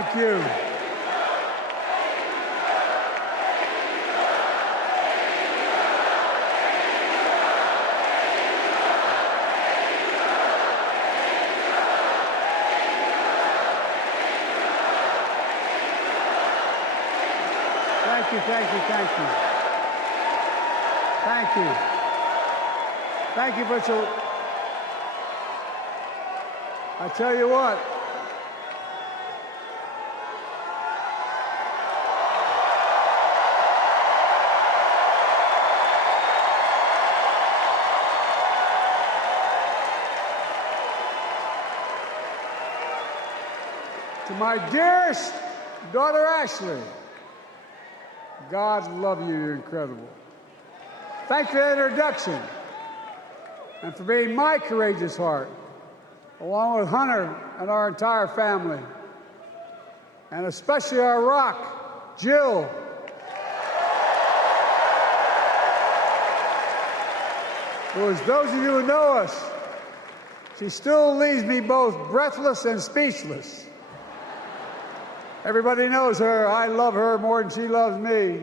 Thank you. Thank you, thank you, thank you. Thank you. Thank you, Butcher. I tell you what. To my dearest daughter, Ashley, God love you, you're incredible. Thanks for the introduction and for being my courageous heart, along with Hunter and our entire family, and especially our rock, Jill. Who, as those of you who know us, she still leaves me both breathless and speechless. Everybody knows her. I love her more than she loves me.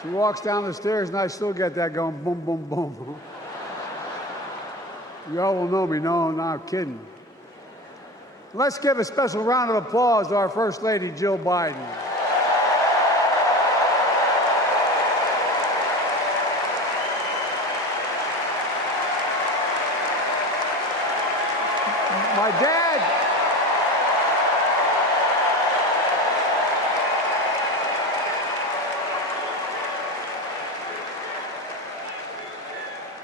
She walks down the stairs and I still get that going boom, boom, boom. You all will know me. No, I'm not kidding. Let's give a special round of applause to our First Lady, Jill Biden.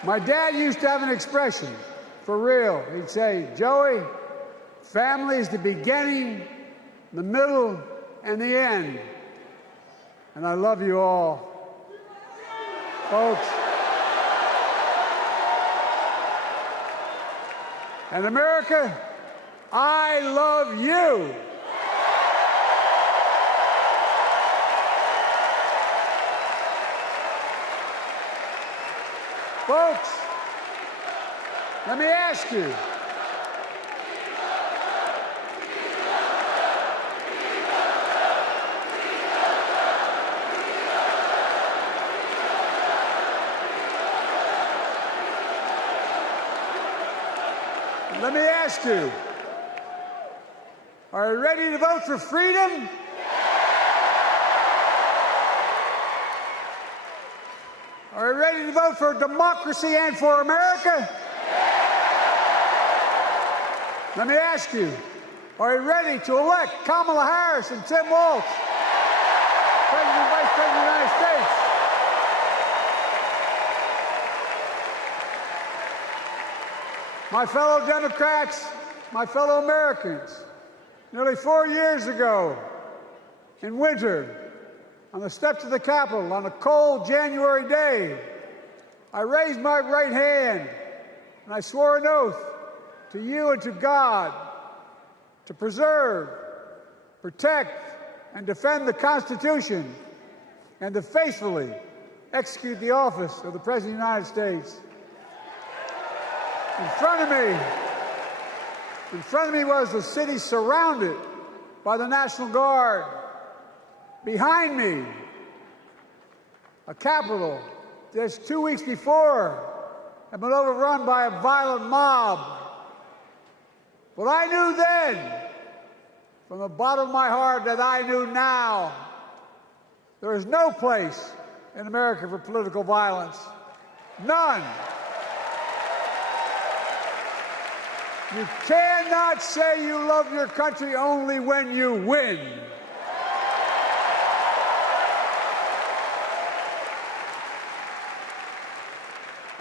My dad used to have an expression, for real. He'd say, Joey, family is the beginning, the middle, and the end. And I love you all. Folks. And America, I love you. Folks, let me ask you. Let me ask you, are you ready to vote for freedom? Are you ready to vote for democracy and for America? Let me ask you, are you ready to elect Kamala Harris and Tim Walz, President and Vice President of the United States? My fellow Democrats, my fellow Americans, nearly 4 years ago, in winter, on the steps of the Capitol, on a cold January day, I raised my right hand and I swore an oath to you and to God to preserve, protect, and defend the Constitution and to faithfully execute the office of the President of the United States. In front of me was the city surrounded by the National Guard. Behind me, a Capitol just 2 weeks before had been overrun by a violent mob. But I knew then, from the bottom of my heart, that I knew now, there is no place in America for political violence. None. You cannot say you love your country only when you win.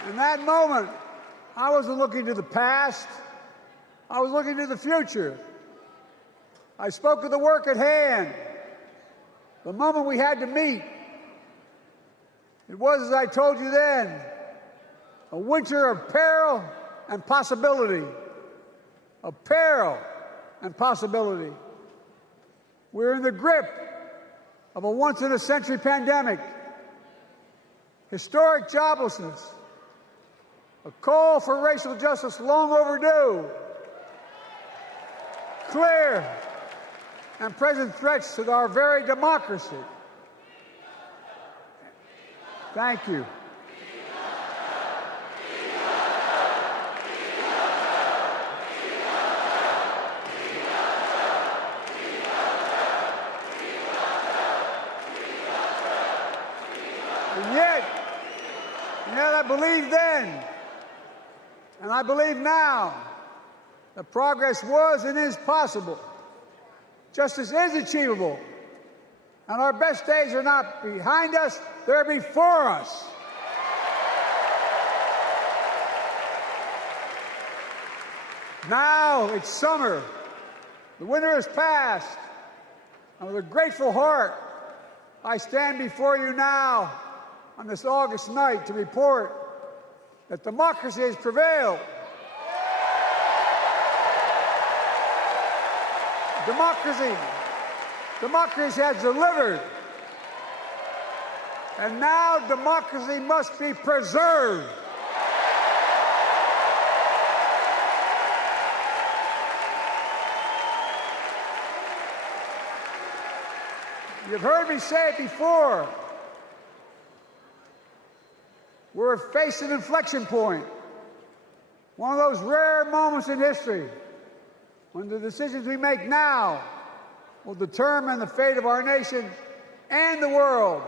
In that moment, I wasn't looking to the past. I was looking to the future. I spoke of the work at hand, the moment we had to meet. It was, as I told you then, a winter of peril and possibility. Of peril and possibility. We're in the grip of a once-in-a-century pandemic, historic joblessness, a call for racial justice long overdue, clear and present threats to our very democracy. Thank you. And yet I believed then, and I believe now, that progress was and is possible. Justice is achievable, and our best days are not behind us, they're before us. Now it's summer. The winter has passed, and with a grateful heart, I stand before you now on this August night to report that democracy has prevailed. Democracy has delivered. And now democracy must be preserved. You've heard me say it before. We're facing an inflection point. One of those rare moments in history when the decisions we make now will determine the fate of our nation and the world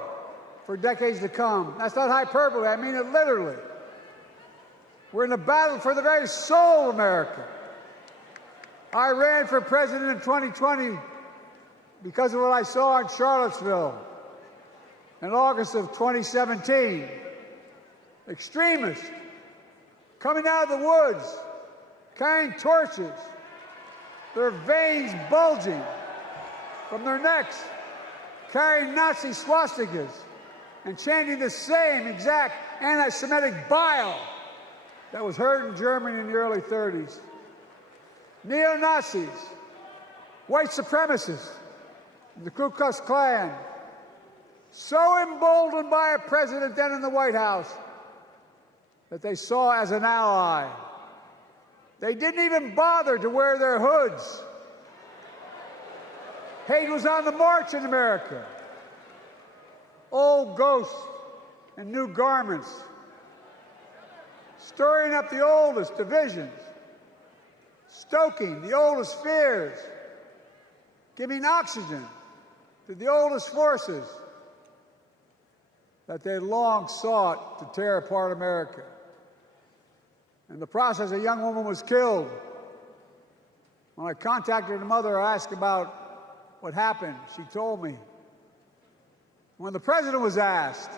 for decades to come. That's not hyperbole, I mean it literally. We're in a battle for the very soul of America. I ran for president in 2020 because of what I saw in Charlottesville in August of 2017. Extremists coming out of the woods, carrying torches, their veins bulging from their necks, carrying Nazi swastikas, and chanting the same exact anti-Semitic bile that was heard in Germany in the early 30s. Neo-Nazis, white supremacists, the Ku Klux Klan, so emboldened by a president then in the White House that they saw as an ally. They didn't even bother to wear their hoods. Hate was on the march in America. Old ghosts and new garments, stirring up the oldest divisions, stoking the oldest fears, giving oxygen to the oldest forces that they long sought to tear apart America. In the process, a young woman was killed. When I contacted her mother, I asked about what happened. She told me. When the president was asked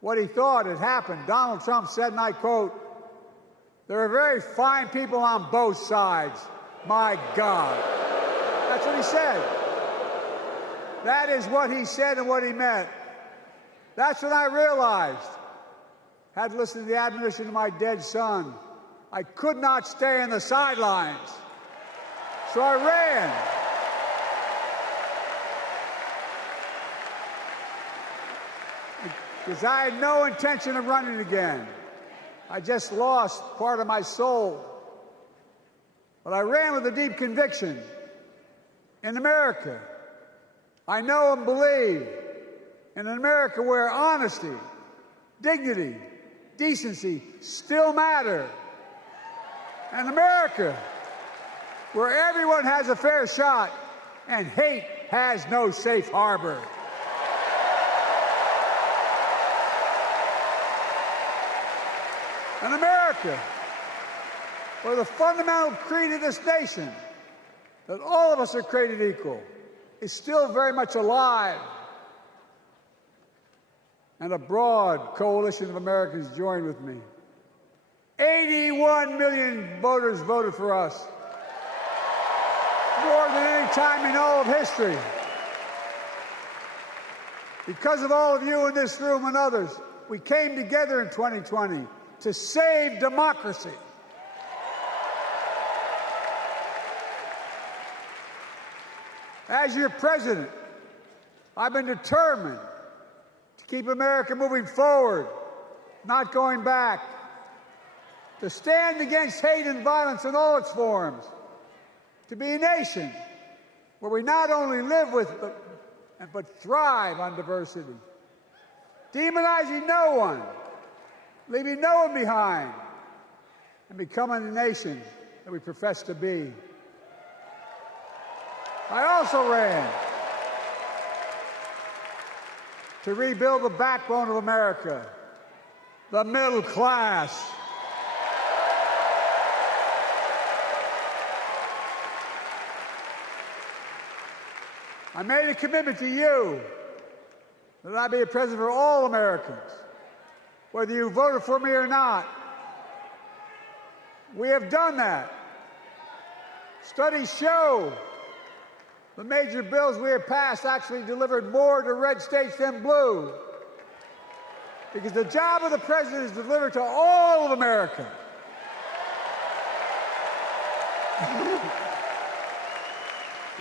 what he thought had happened, Donald Trump said, and I quote, "There are very fine people on both sides. My God." That's what he said. That is what he said and what he meant. That's when I realized, had listened to the admonition of my dead son, I could not stay in the sidelines. So I ran. Because I had no intention of running again. I just lost part of my soul. But I ran with a deep conviction. In America, I know and believe in an America where honesty, dignity, decency still matter. An America where everyone has a fair shot and hate has no safe harbor. An America where the fundamental creed of this nation, that all of us are created equal, is still very much alive. And a broad coalition of Americans joined with me. 81 million voters voted for us, more than any time in all of history. Because of all of you in this room and others, we came together in 2020 to save democracy. As your president, I've been determined to keep America moving forward, not going back, to stand against hate and violence in all its forms, to be a nation where we not only live with but thrive on diversity, demonizing no one, leaving no one behind, and becoming the nation that we profess to be. I also ran to rebuild the backbone of America, the middle class. I made a commitment to you that I'd be a president for all Americans, whether you voted for me or not. We have done that. Studies show the major bills we have passed actually delivered more to red states than blue, because the job of the president is to deliver to all of America.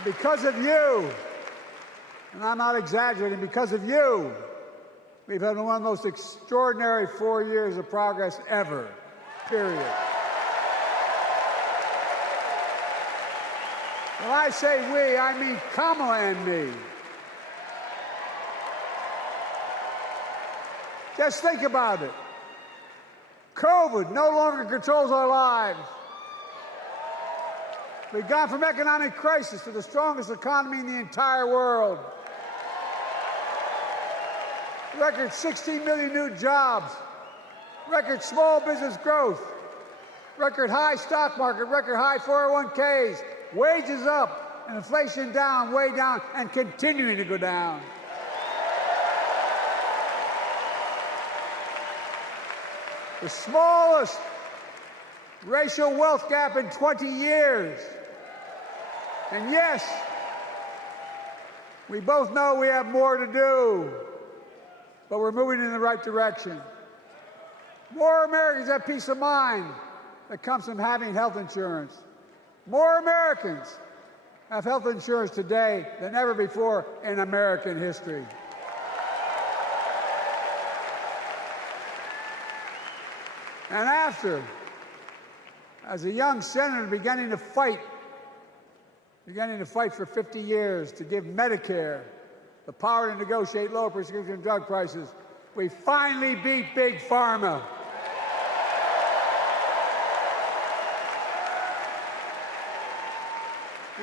Because of you, and I'm not exaggerating, because of you, we've had one of the most extraordinary 4 years of progress ever, period. When I say we, I mean Kamala and me. Just think about it. COVID no longer controls our lives. We've gone from economic crisis to the strongest economy in the entire world. Record 16 million new jobs. Record small business growth. Record high stock market. Record high 401ks. Wages up and inflation down, way down, and continuing to go down. The smallest racial wealth gap in 20 years. And yes, we both know we have more to do, but we're moving in the right direction. More Americans have peace of mind that comes from having health insurance. More Americans have health insurance today than ever before in American history. And after, as a young senator beginning to fight for 50 years to give Medicare the power to negotiate lower prescription drug prices, we finally beat Big Pharma.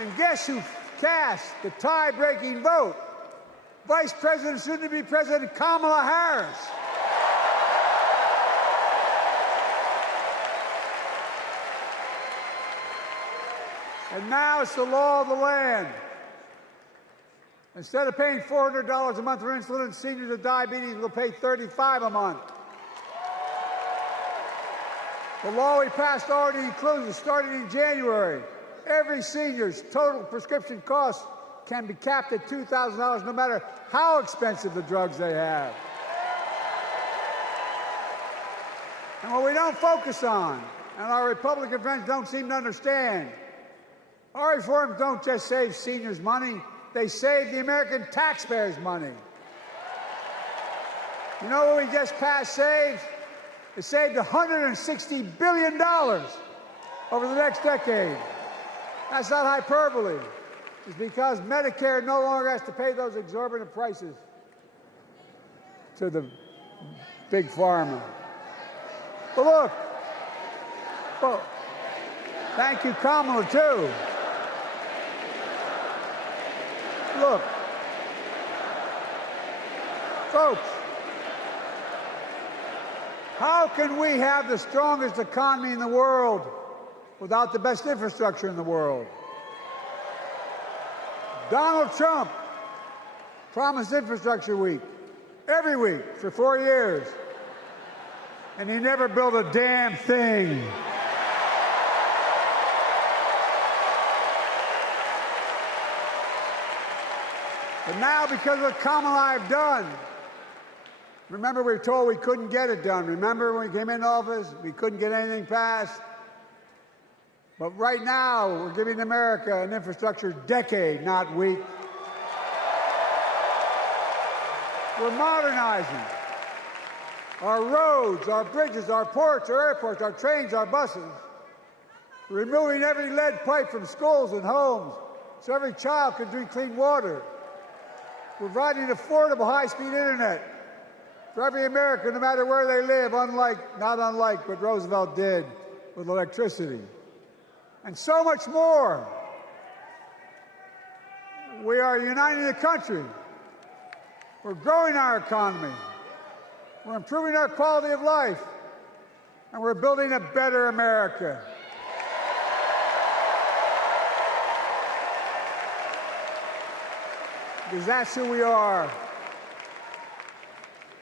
And guess who cast the tie-breaking vote? Vice President, soon-to-be President Kamala Harris. And now it's the law of the land. Instead of paying $400 a month for insulin, seniors with diabetes will pay $35 a month. The law we passed already includes, starting in January, every senior's total prescription costs can be capped at $2,000 no matter how expensive the drugs they have. And what we don't focus on, and our Republican friends don't seem to understand, our reforms don't just save seniors money, they save the American taxpayers money. You know what we just passed saved? It saved $160 billion over the next decade. That's not hyperbole. It's because Medicare no longer has to pay those exorbitant prices to the big pharma. But look, well, thank you, Kamala, too. Look, folks, how can we have the strongest economy in the world without the best infrastructure in the world? Donald Trump promised Infrastructure Week every week for 4 years, and he never built a damn thing. But now, because of what Kamala and I have done, remember we were told we couldn't get it done. Remember when we came into office, we couldn't get anything passed? But right now, we're giving America an infrastructure decade, not week. We're modernizing our roads, our bridges, our ports, our airports, our trains, our buses. removing every lead pipe from schools and homes so every child can drink clean water, providing affordable high-speed internet for every American, no matter where they live, not unlike what Roosevelt did with electricity, and so much more. We are uniting the country. We're growing our economy. We're improving our quality of life. And we're building a better America. Because that's who we are.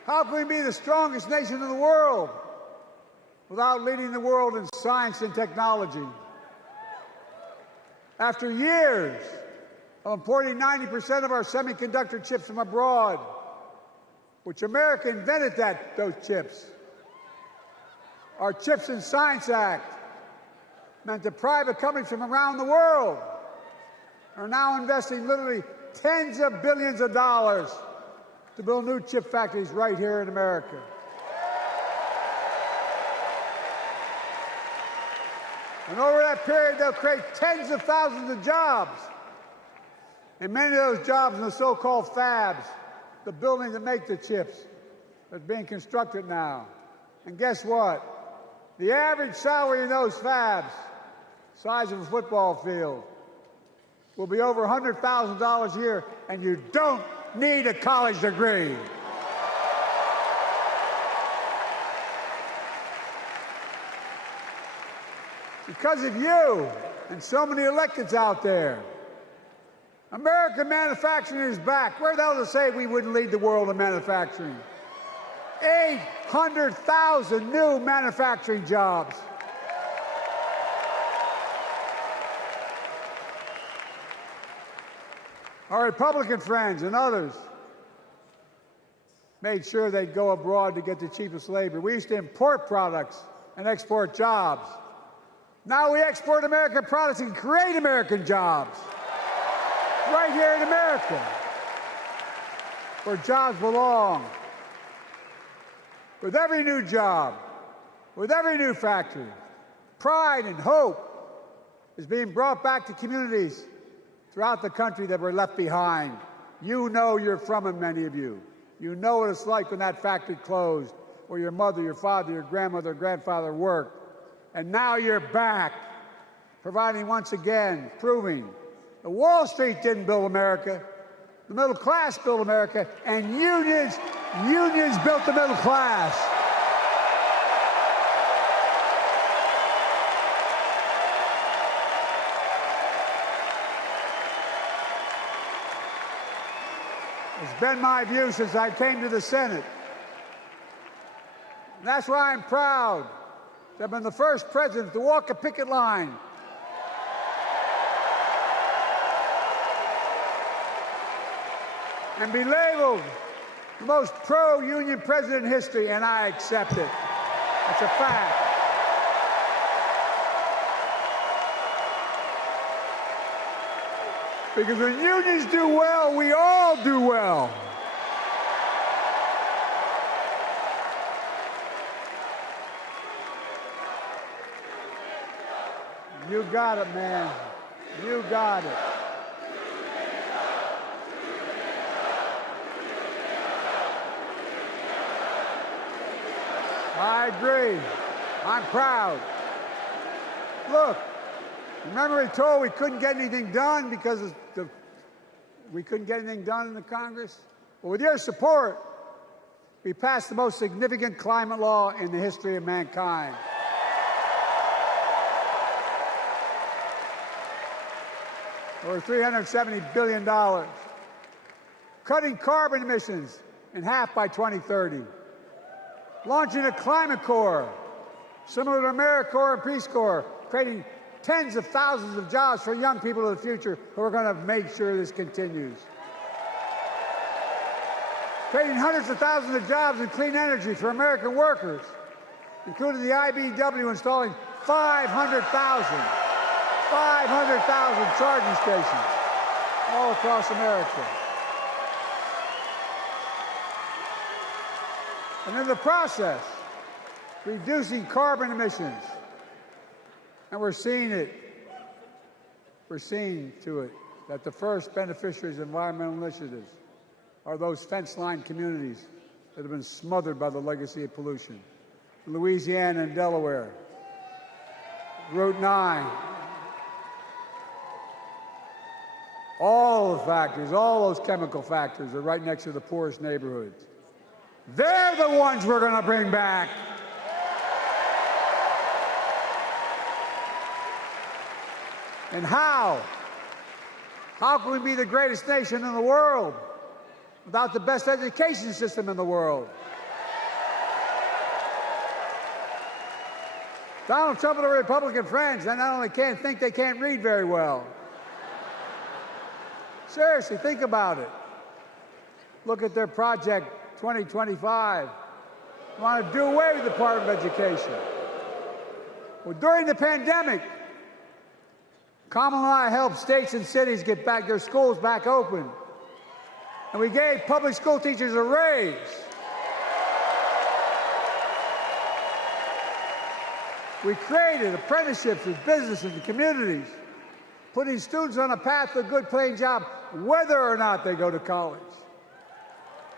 How can we be the strongest nation in the world without leading the world in science and technology? After years of importing 90% of our semiconductor chips from abroad, which America invented those chips. Our Chips and Science Act meant that private companies from around the world are now investing literally tens of billions of dollars to build new chip factories right here in America. And over that period, they'll create tens of thousands of jobs. And many of those jobs in the so-called fabs, the buildings that make the chips, that's being constructed now. And guess what? The average salary in those fabs, size of a football field, will be over $100,000 a year, and you don't need a college degree. Because of you and so many electeds out there, American manufacturing is back. Where the hell to say we wouldn't lead the world in manufacturing? 800,000 new manufacturing jobs. Our Republican friends and others made sure they'd go abroad to get the cheapest labor. We used to import products and export jobs. Now we export American products and create American jobs. Right here in America, where jobs belong. With every new job, with every new factory, pride and hope is being brought back to communities throughout the country that were left behind. You know you're from them, many of you. You know what it's like when that factory closed, where your mother, your father, your grandmother, grandfather worked. And now you're back, providing once again, proving that Wall Street didn't build America, the middle class built America, and unions built the middle class. It's been my view since I came to the Senate. And that's why I'm proud to have been the first president to walk a picket line and be labeled the most pro-union president in history, and I accept it. It's a fact. Because when unions do well, we all do well. You got it, man. You got it. I agree. I'm proud. Look, remember we told we couldn't get anything done because we couldn't get anything done in the Congress? Well, with your support, we passed the most significant climate law in the history of mankind. Over $370 billion. Cutting carbon emissions in half by 2030. Launching a climate corps, similar to AmeriCorps and Peace Corps, creating tens of thousands of jobs for young people of the future who are going to make sure this continues. Creating hundreds of thousands of jobs in clean energy for American workers, including the IBEW installing 500,000 charging stations all across America. And in the process, reducing carbon emissions And we're seeing it. We're seeing to it that the first beneficiaries of environmental initiatives are those fence-lined communities that have been smothered by the legacy of pollution. Louisiana and Delaware, Route 9, all the factories, all those chemical factories are right next to the poorest neighborhoods. They're the ones we're going to bring back. And how? How can we be the greatest nation in the world without the best education system in the world? Donald Trump and the Republican friends, they not only can't think, they can't read very well. Seriously, think about it. Look at their Project 2025. They want to do away with the Department of Education. Well, during the pandemic, Kamala and I helped states and cities get back their schools back open. And we gave public school teachers a raise. We created apprenticeships with businesses and communities, putting students on a path to a good paying job, whether or not they go to college.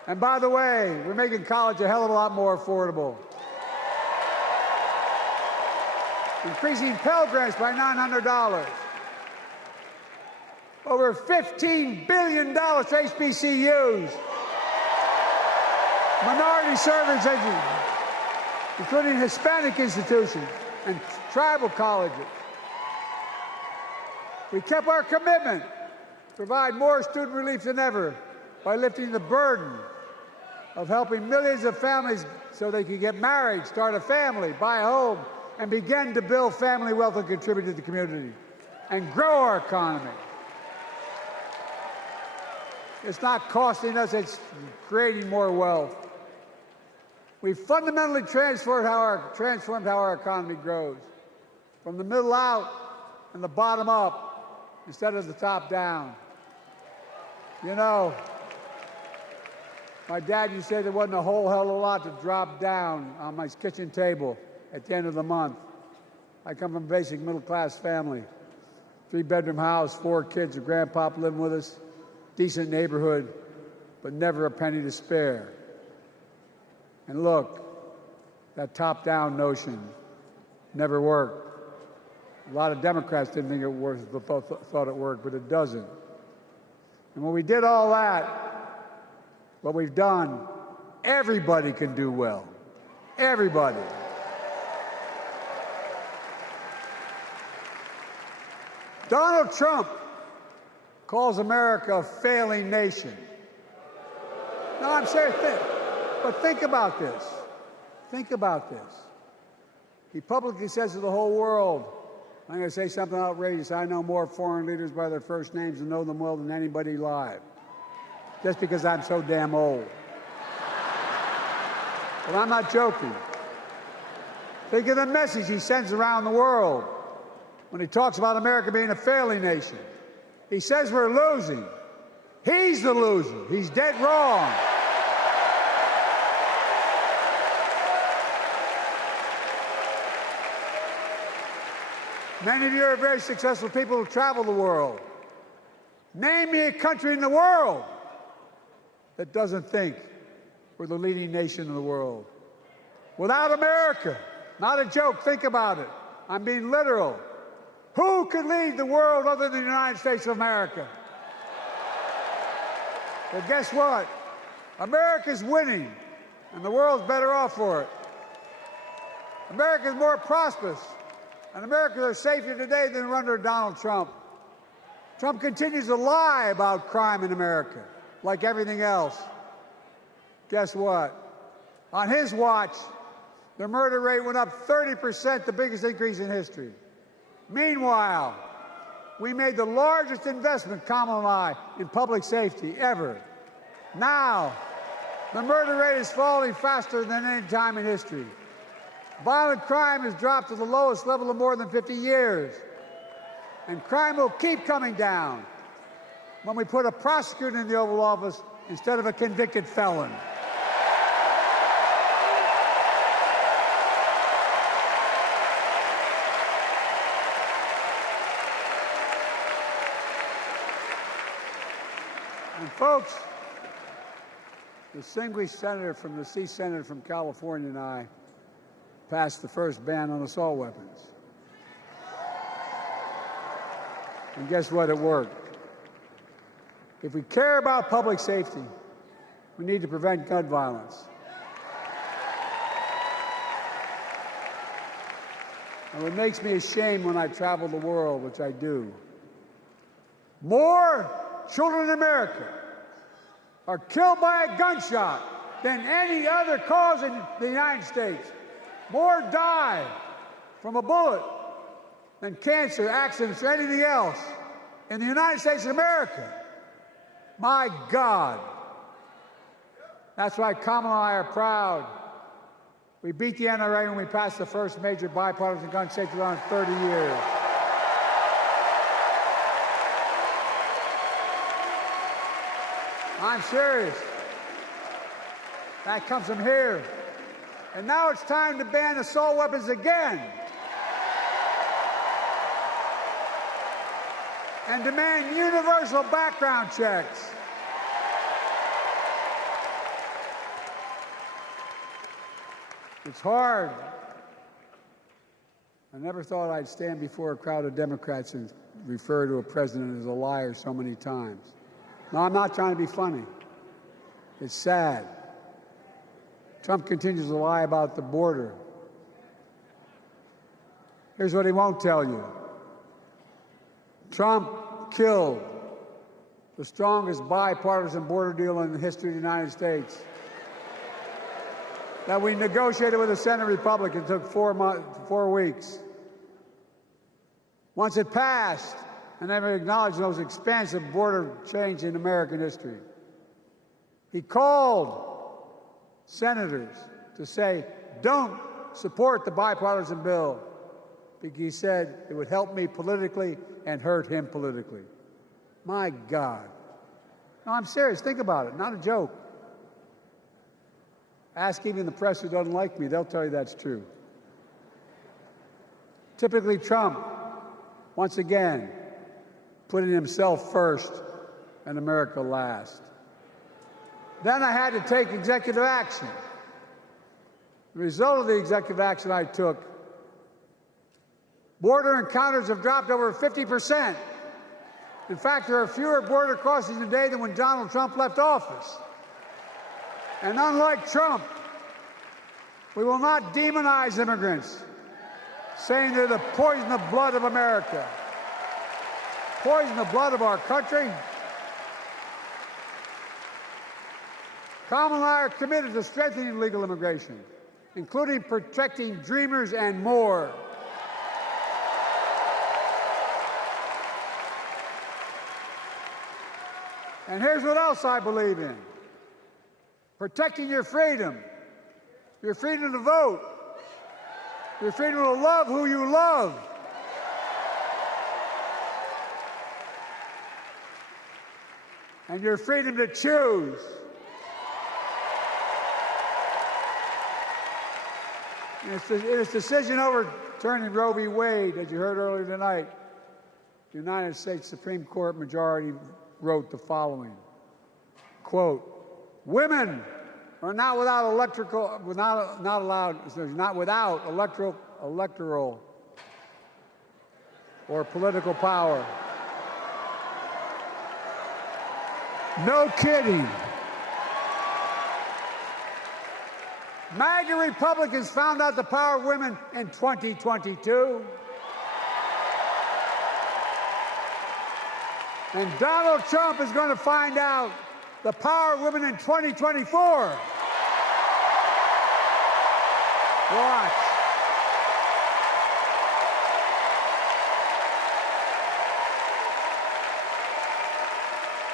And by the way, we're making college a hell of a lot more affordable. Increasing Pell Grants by $900. Over $15 billion to HBCUs. Minority service education, including Hispanic institutions and tribal colleges. We kept our commitment to provide more student relief than ever by lifting the burden of helping millions of families so they could get married, start a family, buy a home, and begin to build family wealth and contribute to the community and grow our economy. It's not costing us, it's creating more wealth. We fundamentally transformed how our economy grows, from the middle out and the bottom up, instead of the top down. You know, my dad used to say there wasn't a whole hell of a lot to drop down on my kitchen table at the end of the month. I come from a basic middle-class family, 3-bedroom house, 4 kids, a grandpop living with us, decent neighborhood, but never a penny to spare. And look, that top-down notion never worked. A lot of Democrats didn't think it worked, thought it worked, but it doesn't. And when we did all that, what we've done, everybody can do well. Everybody. Donald Trump calls America a failing nation. No, I'm serious. But think about this. Think about this. He publicly says to the whole world, I'm going to say something outrageous. I know more foreign leaders by their first names and know them well than anybody alive. Just because I'm so damn old. But I'm not joking. Think of the message he sends around the world when he talks about America being a failing nation. He says we're losing. He's the loser. He's dead wrong. Many of you are very successful people who travel the world. Name me a country in the world that doesn't think we're the leading nation in the world. Without America, not a joke, think about it. I'm being literal. Who could lead the world other than the United States of America? Well, guess what? America's winning, and the world's better off for it. America's more prosperous, and Americans are safer today than they were under Donald Trump. Trump continues to lie about crime in America, like everything else. Guess what? On his watch, the murder rate went up 30%, the biggest increase in history. Meanwhile, we made the largest investment, Kamala and I, in public safety ever. Now, the murder rate is falling faster than any time in history. Violent crime has dropped to the lowest level of more than 50 years. And crime will keep coming down when we put a prosecutor in the Oval Office instead of a convicted felon. And folks, the distinguished senator from the C Senator from California and I passed the first ban on assault weapons. And guess what? It worked. If we care about public safety, we need to prevent gun violence. And what makes me ashamed when I travel the world, which I do, more children in America are killed by a gunshot than any other cause in the United States. More die from a bullet than cancer, accidents, or anything else in the United States of America. My God. That's why Kamala and I are proud. We beat the NRA when we passed the first major bipartisan gun safety law in 30 years. I'm serious. That comes from here. And now it's time to ban assault weapons again. And demand universal background checks. It's hard. I never thought I'd stand before a crowd of Democrats and refer to a president as a liar so many times. No, I'm not trying to be funny. It's sad. Trump continues to lie about the border. Here's what he won't tell you. Trump killed the strongest bipartisan border deal in the history of the United States that we negotiated with the Senate Republicans. It took 4 weeks. Once it passed, and never acknowledged the most expansive border change in American history. He called senators to say, don't support the bipartisan bill, because he said it would help me politically and hurt him politically. My God. No, I'm serious. Think about it. Not a joke. Ask even the press who doesn't like me. They'll tell you that's true. Typically, Trump, once again, putting himself first and America last. Then I had to take executive action. The result of the executive action I took, border encounters have dropped over 50%. In fact, there are fewer border crossings today than when Donald Trump left office. And unlike Trump, we will not demonize immigrants, saying they're the poison of blood of America. Poison the blood of our country. Kamala and I are committed to strengthening legal immigration, including protecting dreamers and more. And here's what else I believe in. Protecting your freedom to vote, your freedom to love who you love, and your freedom to choose. In its decision overturning Roe v. Wade, as you heard earlier tonight, the United States Supreme Court majority wrote the following, quote, women are not without electoral or political power. No kidding. MAGA Republicans found out the power of women in 2022. And Donald Trump is going to find out the power of women in 2024. Watch.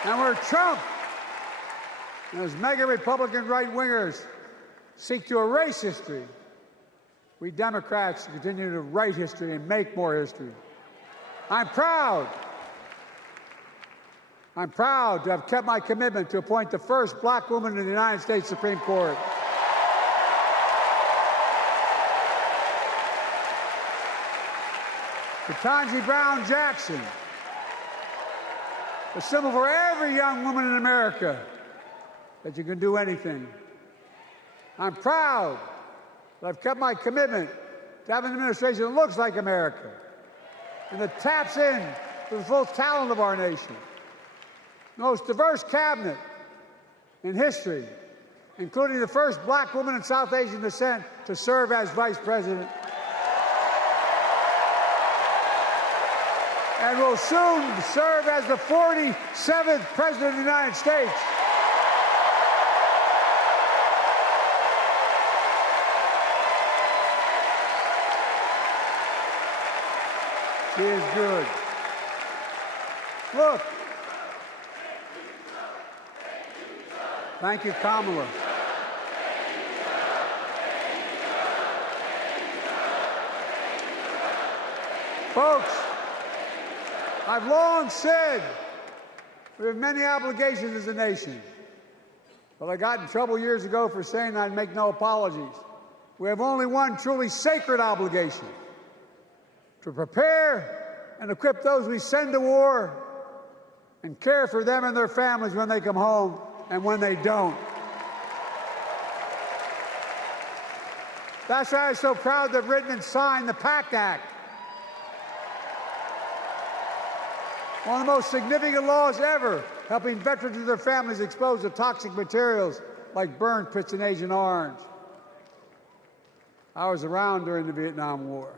And where Trump and his mega Republican right-wingers seek to erase history, we Democrats continue to write history and make more history. I'm proud to have kept my commitment to appoint the first black woman in the United States Supreme Court. Ketanji Brown Jackson a symbol for every young woman in America that you can do anything. I'm proud that I've kept my commitment to have an administration that looks like America and that taps in to the full talent of our nation. The most diverse cabinet in history, including the first black woman of South Asian descent to serve as vice president. And will soon serve as the 47th president of the United States. She is good. Look. Thank you, Kamala. Folks, I've long said we have many obligations as a nation, but I got in trouble years ago for saying I'd make no apologies. We have only one truly sacred obligation: to prepare and equip those we send to war and care for them and their families when they come home and when they don't. That's why I'm so proud to have written and signed the PACT Act, one of the most significant laws ever, helping veterans and their families exposed to toxic materials like burn pits in Agent Orange. I was around during the Vietnam War.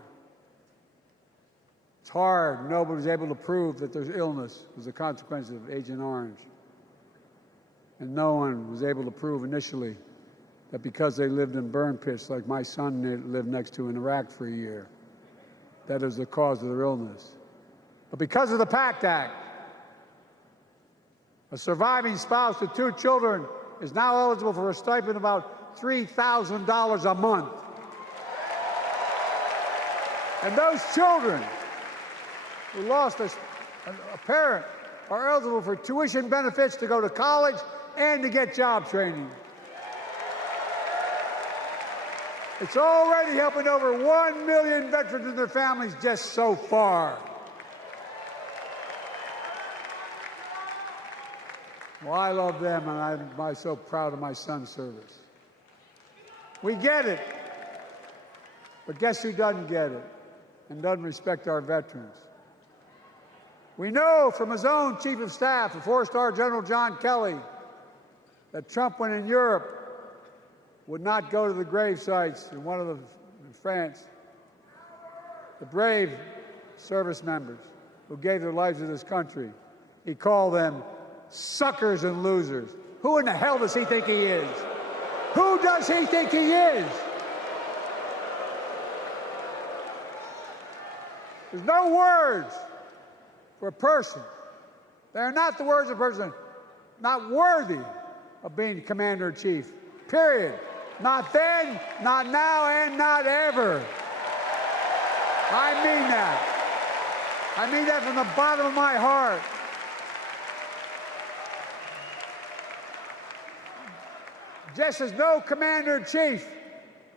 It's hard. Nobody was able to prove that there's illness was a consequence of Agent Orange. And no one was able to prove initially that because they lived in burn pits like my son lived next to in Iraq for a year, that is the cause of their illness. But because of the PACT Act, a surviving spouse with 2 children is now eligible for a stipend of about $3,000 a month. And those children who lost a parent are eligible for tuition benefits to go to college and to get job training. It's already helping over 1 million veterans and their families just so far. Well, I love them, and I'm so proud of my son's service. We get it. But guess who doesn't get it and doesn't respect our veterans? We know from his own chief of staff, the 4-star General John Kelly, that Trump, when in Europe, would not go to the grave sites in France. The brave service members who gave their lives to this country. He called them suckers and losers. Who in the hell does he think he is? Who does he think he is? There's no words for a person. They are not the words of a person not worthy of being commander-in-chief. Period. Not then, not now, and not ever. I mean that. I mean that from the bottom of my heart. Just as no commander-in-chief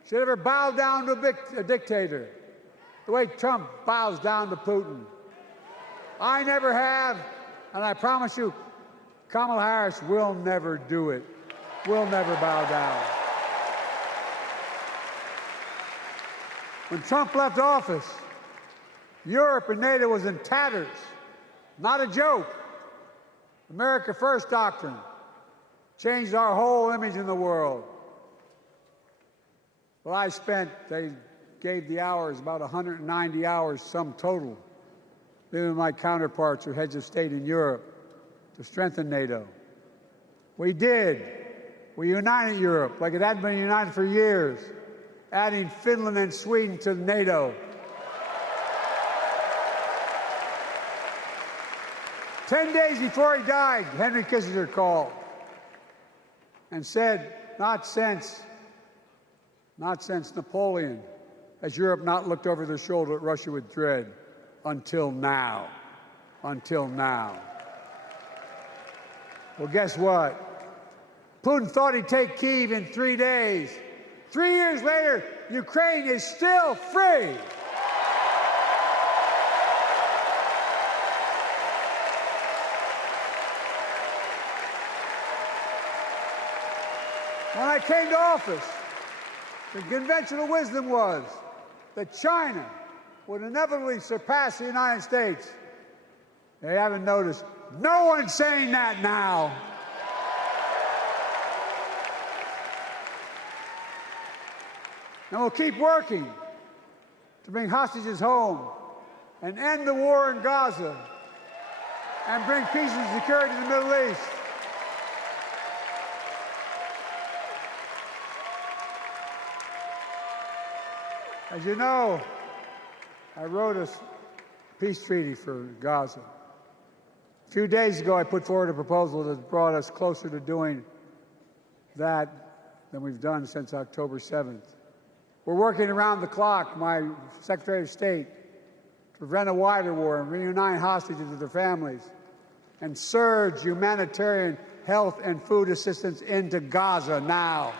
should ever bow down to a dictator, the way Trump bows down to Putin. I never have, and I promise you, Kamala Harris will never do it. Will never bow down. When Trump left office, Europe and NATO was in tatters. Not a joke. America First doctrine changed our whole image in the world. Well, they gave the hours, about 190 hours sum total, me and my counterparts or heads of state in Europe, to strengthen NATO. We did. We united Europe like it hadn't been united for years, adding Finland and Sweden to NATO. 10 days before he died, Henry Kissinger called and said, not since Napoleon has Europe not looked over their shoulder at Russia with dread, until now. Until now. Well, guess what? Putin thought he'd take Kyiv in 3 days. 3 years later, Ukraine is still free. When I came to office, the conventional wisdom was that China would inevitably surpass the United States. They haven't noticed. No one's saying that now. And we'll keep working to bring hostages home and end the war in Gaza and bring peace and security to the Middle East. As you know, I wrote a peace treaty for Gaza. A few days ago, I put forward a proposal that brought us closer to doing that than we've done since October 7th. We're working around the clock, my Secretary of State, to prevent a wider war and reunite hostages with their families and surge humanitarian health and food assistance into Gaza now.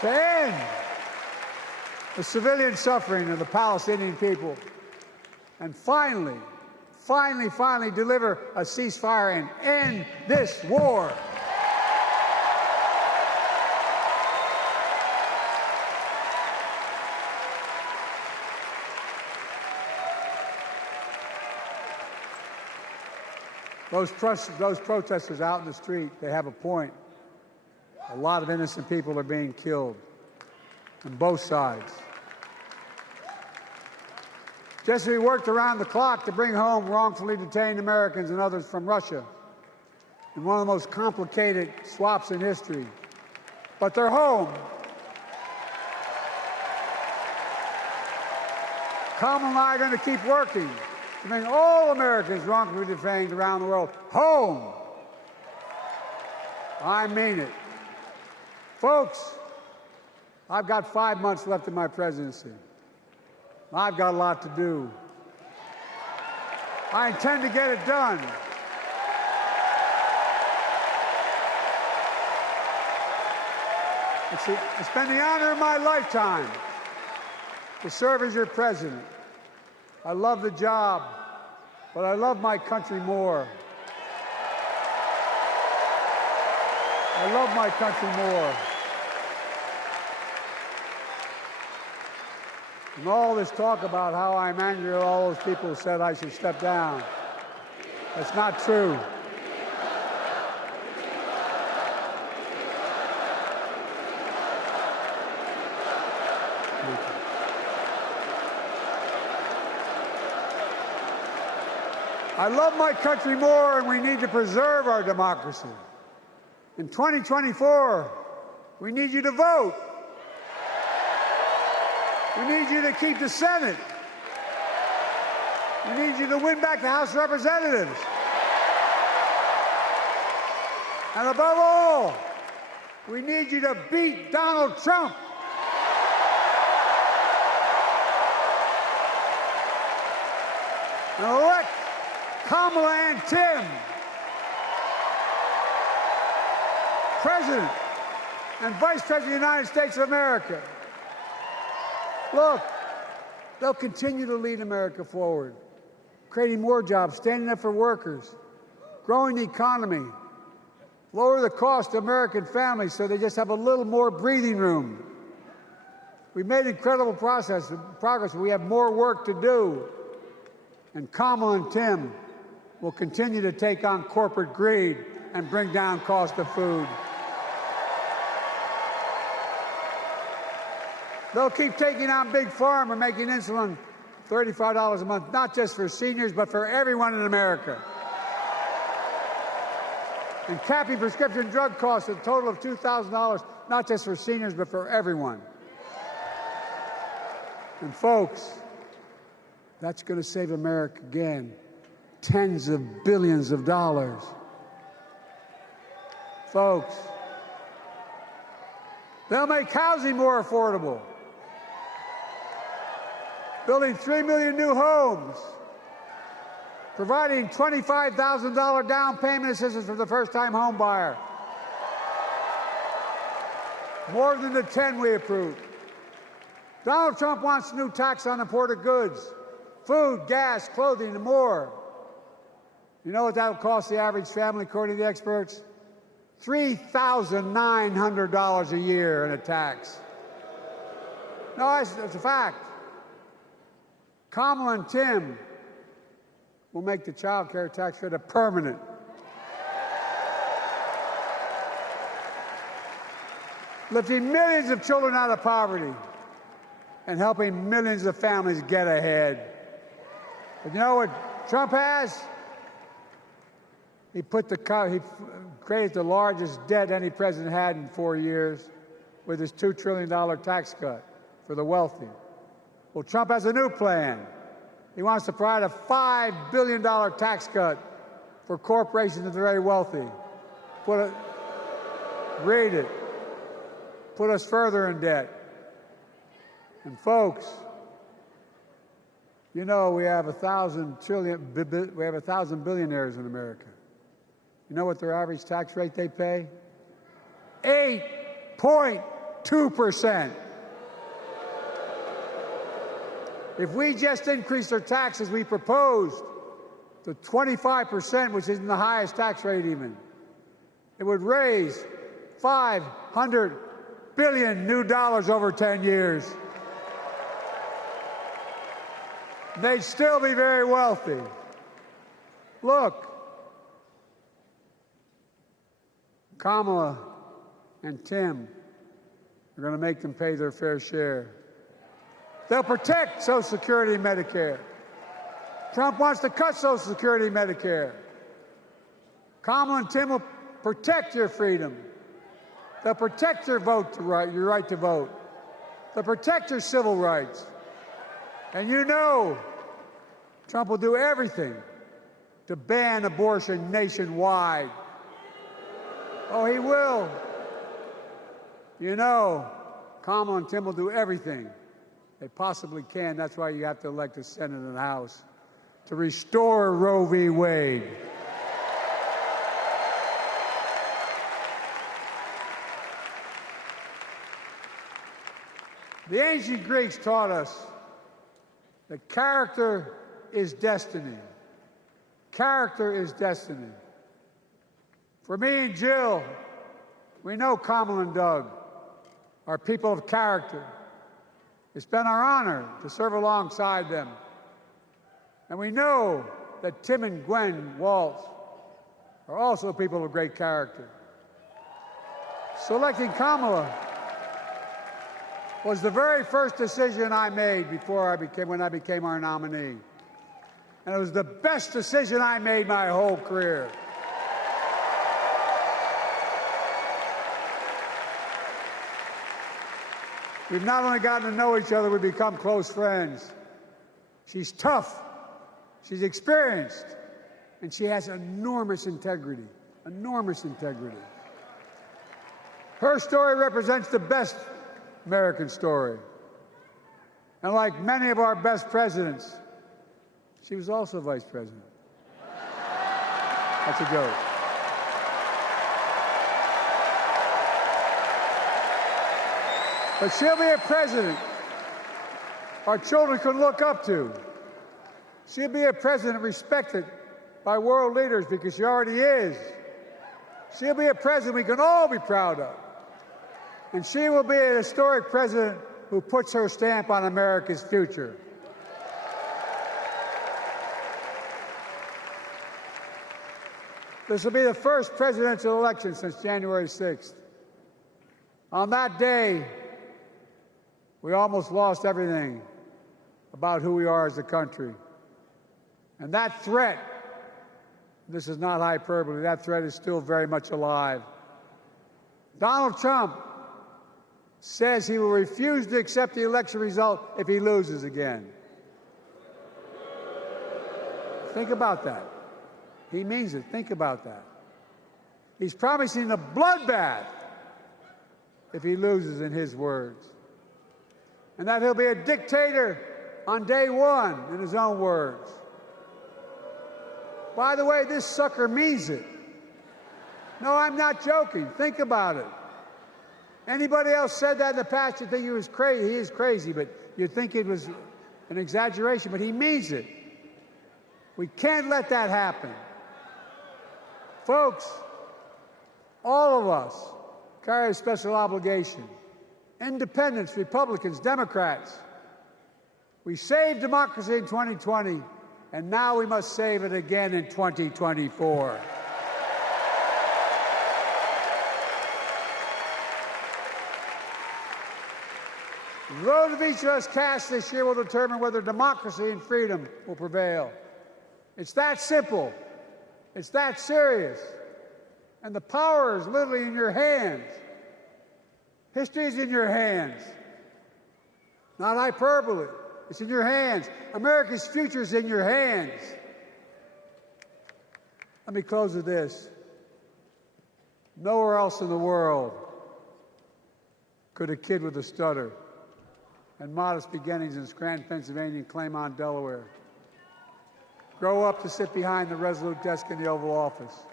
To end the civilian suffering of the Palestinian people and finally deliver a ceasefire and end this war. Those protesters out in the street, they have a point. A lot of innocent people are being killed on both sides. Just as we worked around the clock to bring home wrongfully detained Americans and others from Russia in one of the most complicated swaps in history, but they're home. Kamala and I are going to keep working to bring all Americans wrongfully detained around the world home. I mean it. Folks, I've got 5 months left in my presidency. I've got a lot to do. I intend to get it done. It's been the honor of my lifetime to serve as your president. I love the job, but I love my country more. I love my country more. And all this talk about how I'm angry at all those people who said I should step down, that's not true. I love my country more, and we need to preserve our democracy. In 2024, we need you to vote. We need you to keep the Senate. We need you to win back the House of Representatives. And above all, we need you to beat Donald Trump. And elect Kamala and Tim President and Vice President of the United States of America. Look, they'll continue to lead America forward, creating more jobs, standing up for workers, growing the economy, lower the cost to American families so they just have a little more breathing room. We've made incredible progress, but we have more work to do. And Kamala and Tim will continue to take on corporate greed and bring down cost of food. They'll keep taking on Big Pharma, making insulin $35 a month, not just for seniors, but for everyone in America. And capping prescription drug costs at a total of $2,000, not just for seniors, but for everyone. And folks, that's going to save America again tens of billions of dollars. Folks, they'll make housing more affordable, building 3 million new homes, providing $25,000 down payment assistance for the first-time home buyer, more than the 10 we approved. Donald Trump wants a new tax on imported goods, food, gas, clothing, and more. You know what that will cost the average family, according to the experts? $3,900 a year in a tax. No, it's a fact. Kamala and Tim will make the child care tax credit permanent. Lifting millions of children out of poverty and helping millions of families get ahead. But you know what Trump has? He created the largest debt any president had in 4 years with his $2 trillion tax cut for the wealthy. Well, Trump has a new plan. He wants to provide a $5 billion tax cut for corporations and the very wealthy. Read it. Put us further in debt. And folks, you know we have 1,000 billionaires in America. You know what their average tax rate they pay? 8.2%. If we just increased our taxes, we proposed to 25%, which isn't the highest tax rate even, it would raise $500 billion new dollars over 10 years. They'd still be very wealthy. Look, Kamala and Tim are going to make them pay their fair share. They'll protect Social Security and Medicare. Trump wants to cut Social Security and Medicare. Kamala and Tim will protect your freedom. They'll protect your your right to vote. They'll protect your civil rights. And you know Trump will do everything to ban abortion nationwide. Oh, he will. You know, Kamala and Tim will do everything they possibly can. That's why you have to elect a Senate and a House to restore Roe v. Wade. The ancient Greeks taught us that character is destiny. Character is destiny. For me and Jill, we know Kamala and Doug are people of character. It's been our honor to serve alongside them. And we know that Tim and Gwen Walz are also people of great character. Selecting Kamala was the very first decision I made when I became our nominee. And it was the best decision I made my whole career. We've not only gotten to know each other, we've become close friends. She's tough, she's experienced, and she has enormous integrity, enormous integrity. Her story represents the best American story. And like many of our best presidents, she was also vice president. That's a joke. But she'll be a president our children can look up to. She'll be a president respected by world leaders because she already is. She'll be a president we can all be proud of. And she will be a historic president who puts her stamp on America's future. This will be the first presidential election since January 6th. On that day, we almost lost everything about who we are as a country. And that threat, this is not hyperbole, that threat is still very much alive. Donald Trump says he will refuse to accept the election result if he loses again. Think about that. He means it. Think about that. He's promising a bloodbath if he loses, in his words. And that he'll be a dictator on day one, in his own words. By the way, this sucker means it. No, I'm not joking. Think about it. Anybody else said that in the past, you'd think he was crazy. He is crazy, but you'd think it was an exaggeration, but he means it. We can't let that happen. Folks, All of us carry a special obligation. Independents, Republicans, Democrats. We saved democracy in 2020, and now we must save it again in 2024. The vote of each of us cast this year will determine whether democracy and freedom will prevail. It's that simple. It's that serious. And the power is literally in your hands. History is in your hands. Not hyperbole. It's in your hands. America's future is in your hands. Let me close with this. Nowhere else in the world could a kid with a stutter and modest beginnings in Scranton, Pennsylvania, and Claymont, Delaware, grow up to sit behind the resolute desk in the Oval Office.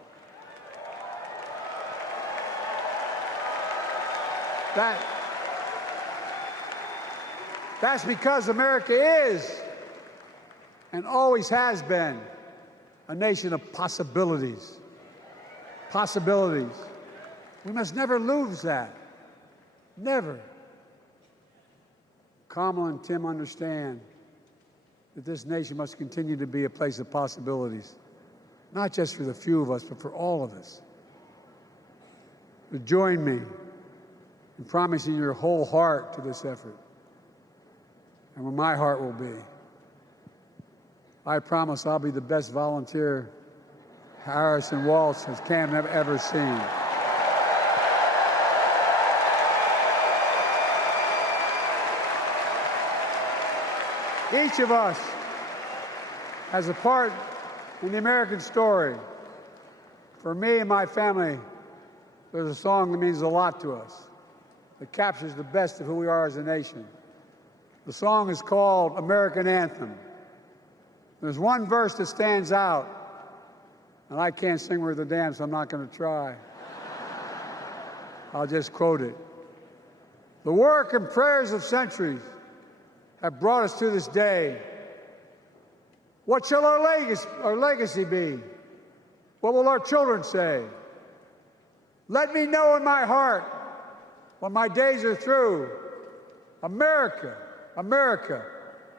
That's because America is and always has been a nation of possibilities. Possibilities. We must never lose that. Never. Kamala and Tim understand that this nation must continue to be a place of possibilities, not just for the few of us, but for all of us. So join me in promising your whole heart to this effort, and where my heart will be. I promise I'll be the best volunteer Harrison Walsh has Camden ever seen. Each of us has a part in the American story. For me and my family, there's a song that means a lot to us, that captures the best of who we are as a nation. The song is called American Anthem. There's one verse that stands out, and I can't sing worth a damn, so I'm not going to try. I'll just quote it. The work and prayers of centuries have brought us to this day. What shall our legacy be? What will our children say? Let me know in my heart, when my days are through, America, America,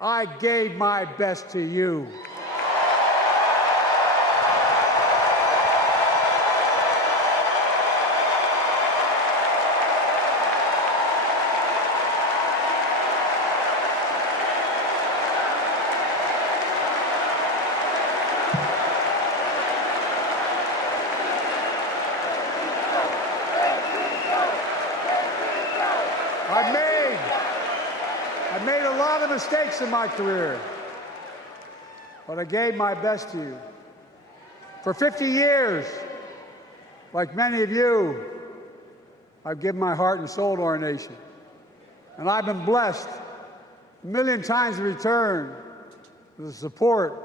I gave my best to you. I've made a lot of mistakes in my career, but I gave my best to you. For 50 years, like many of you, I've given my heart and soul to our nation. And I've been blessed a million times in return with the support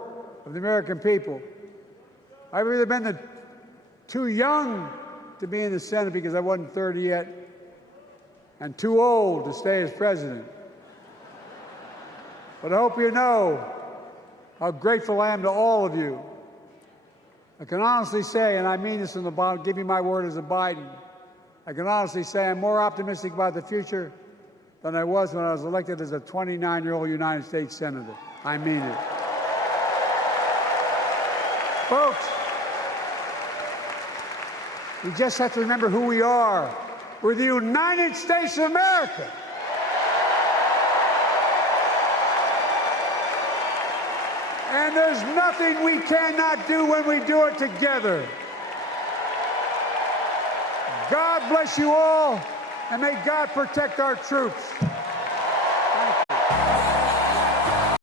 of the American people. I've either been too young to be in the Senate because I wasn't 30 yet, and too old to stay as president. But I hope you know how grateful I am to all of you. I can honestly say, and I mean this from the bottom, give you my word as a Biden, I can honestly say I'm more optimistic about the future than I was when I was elected as a 29-year-old United States Senator. I mean it. Folks, we just have to remember who we are. We're the United States of America. And there's nothing we cannot do when we do it together. God bless you all, and may God protect our troops.